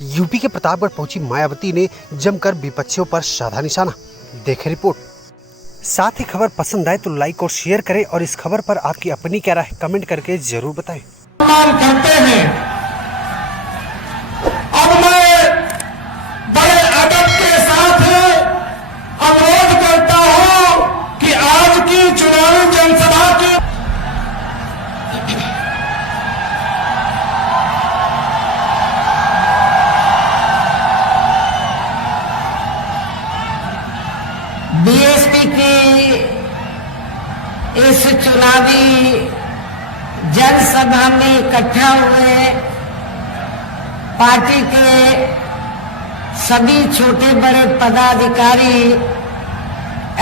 UP के प्रतापगढ़ पहुंची मायावती ने जमकर विपक्षियों पर साधा निशाना। देखें रिपोर्ट। साथ ही खबर पसंद आए तो लाइक और शेयर करें और इस खबर पर आपकी अपनी क्या राय है कमेंट करके जरूर बताएं। करते हैं। अब मैं बड़े अदब के साथ अनुरोध करता हूं कि आज की चुनावी जनसभा की बीएसपी की इस चुनावी जनसभा में इकट्ठा हुए पार्टी के सभी छोटे बड़े पदाधिकारी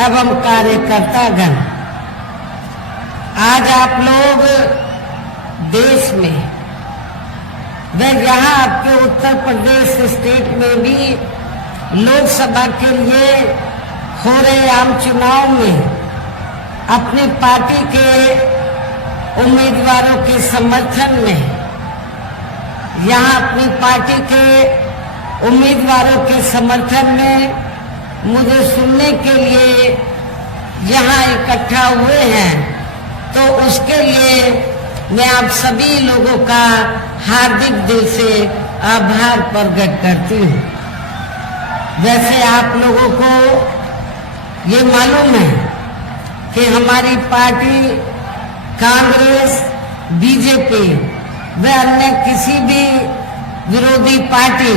एवं कार्यकर्तागण, आज आप लोग देश में व यहाँ आपके उत्तर प्रदेश स्टेट में भी लोकसभा के लिए हो रहे आम चुनाव में अपनी पार्टी के उम्मीदवारों के समर्थन में, यहाँ अपनी पार्टी के उम्मीदवारों के समर्थन में मुझे सुनने के लिए यहाँ इकट्ठा हुए हैं, तो उसके लिए मैं आप सभी लोगों का हार्दिक दिल से आभार प्रकट करती हूँ। वैसे आप लोगों को ये मालूम है कि हमारी पार्टी कांग्रेस, बीजेपी व अन्य किसी भी विरोधी पार्टी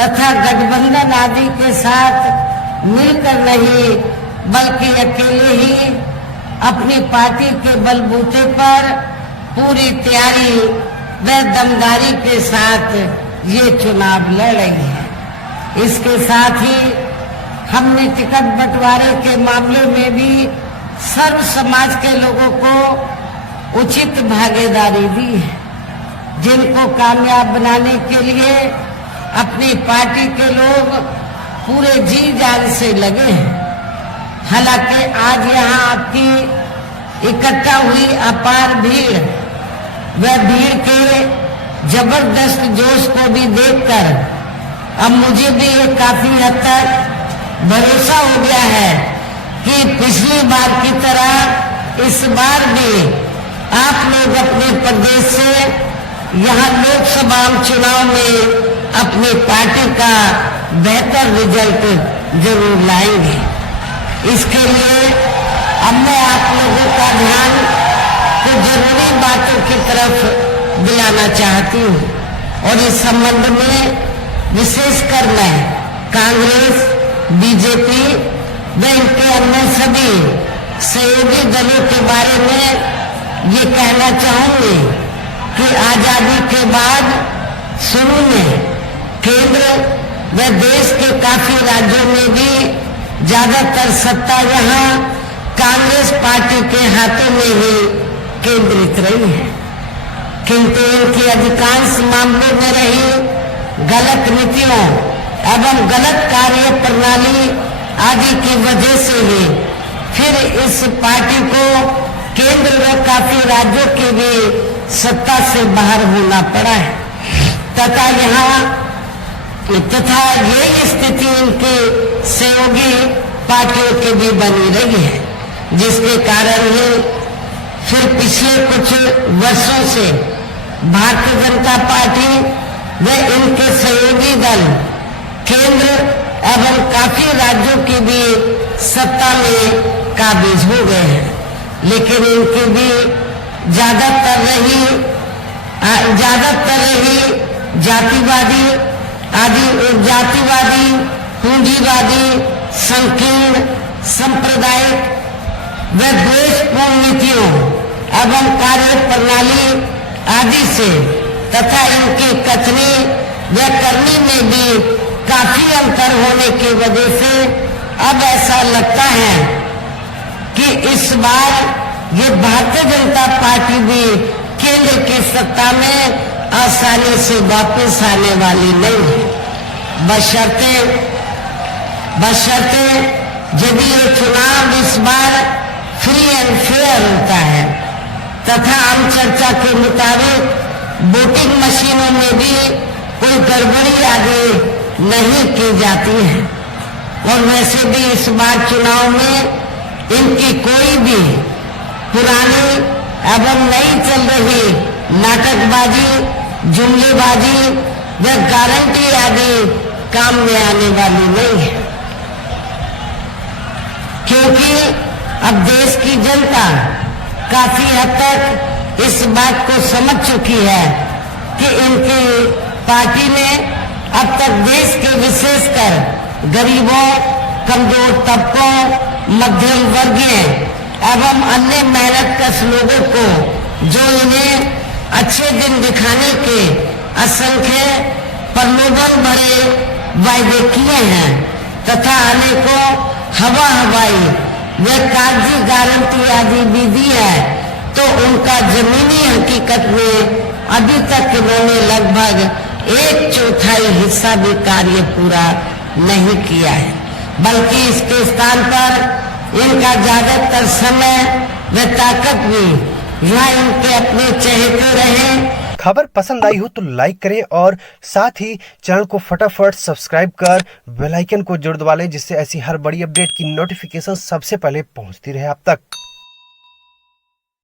तथा गठबंधन आदि के साथ मिलकर नहीं बल्कि अकेले ही अपनी पार्टी के बलबूते पर पूरी तैयारी व दमदारी के साथ ये चुनाव लड़ रही है। इसके साथ ही हमने टिकट बंटवारे के मामले में भी सर्व समाज के लोगों को उचित भागीदारी दी है, जिनको कामयाब बनाने के लिए अपनी पार्टी के लोग पूरे जी जान से लगे हैं। हालांकि आज यहाँ आपकी इकट्ठा हुई अपार भीड़ व भीड़ के जबरदस्त जोश को भी देखकर अब मुझे भी ये काफी हद तक भरोसा हो गया है कि पिछली बार की तरह इस बार भी आप लोग अपने प्रदेश से यहाँ लोकसभा चुनाव में अपनी पार्टी का बेहतर रिजल्ट जरूर लाएंगे। इसके लिए अब मैं आप लोगों का ध्यान कुछ जरूरी बातों की तरफ दिलाना चाहती हूँ और इस संबंध में विशेषकर मैं कांग्रेस, बीजेपी व इनके अन्य सभी सहयोगी दलों के बारे में ये कहना चाहूंगी कि आजादी के बाद शुरू में केंद्र व देश के काफी राज्यों में भी ज्यादातर सत्ता यहाँ कांग्रेस पार्टी के हाथों में ही केंद्रित रही है, किंतु इनकी अधिकांश मामलों में रही गलत नीतियों एवं गलत कार्य प्रणाली आदि की वजह से ही फिर इस पार्टी को केंद्र व काफी राज्यों की भी सत्ता से बाहर होना पड़ा है तथा ये स्थिति इनकी सहयोगी पार्टियों की भी बनी रही है, जिसके कारण ही फिर पिछले कुछ वर्षों से भारतीय जनता पार्टी व इनके सहयोगी दल केंद्र एवं काफी राज्यों की भी सत्ता में काबिज हो गए हैं, लेकिन इनकी भी ज्यादातर रही जातिवादी पूंजीवादी संकीर्ण सांप्रदायिक व द्वेषपूर्ण नीतियों एवं कार्य प्रणाली आदि से तथा इनकी कथनी व करनी में भी काफी अंतर होने की वजह से अब ऐसा लगता है कि इस बार ये भारतीय जनता पार्टी भी केंद्र की सत्ता में आसानी से वापस आने वाली नहीं है, बशर्ते यदि ये चुनाव इस बार फ्री एंड फेयर होता है तथा आम चर्चा के मुताबिक वोटिंग मशीनों में भी कोई गड़बड़ी आगे नहीं की जाती है। और वैसे भी इस बार चुनाव में इनकी कोई भी पुरानी एवं नई चल रही नाटकबाजी, जुमलेबाजी व गारंटी आदि काम में आने वाली नहीं है, क्योंकि अब देश की जनता काफी हद तक इस बात को समझ चुकी है कि इनकी पार्टी ने अब तक देश के विशेषकर गरीबों, कमजोर तबकों, मध्यम वर्गीय एवं अन्य मेहनतकश लोगों को जो इन्हें अच्छे दिन दिखाने के असंख्य प्रलोभन भरे वायदे किए हैं तथा अनेकों हवाई व कागजी गारंटी आदि भी दी है, तो उनका जमीनी हकीकत में अभी तक इन्होंने लगभग 1/4 हिस्सा भी कार्य पूरा नहीं किया है, बल्कि इसके स्थान पर इनका ज्यादातर समय व ताकत भी यहाँ इनके अपने चहेते रहे। खबर पसंद आई हो तो लाइक करें और साथ ही चैनल को फटाफट सब्सक्राइब कर बेल आइकन को जरूर दबा लें, जिससे ऐसी हर बड़ी अपडेट की नोटिफिकेशन सबसे पहले पहुंचती रहे आप तक।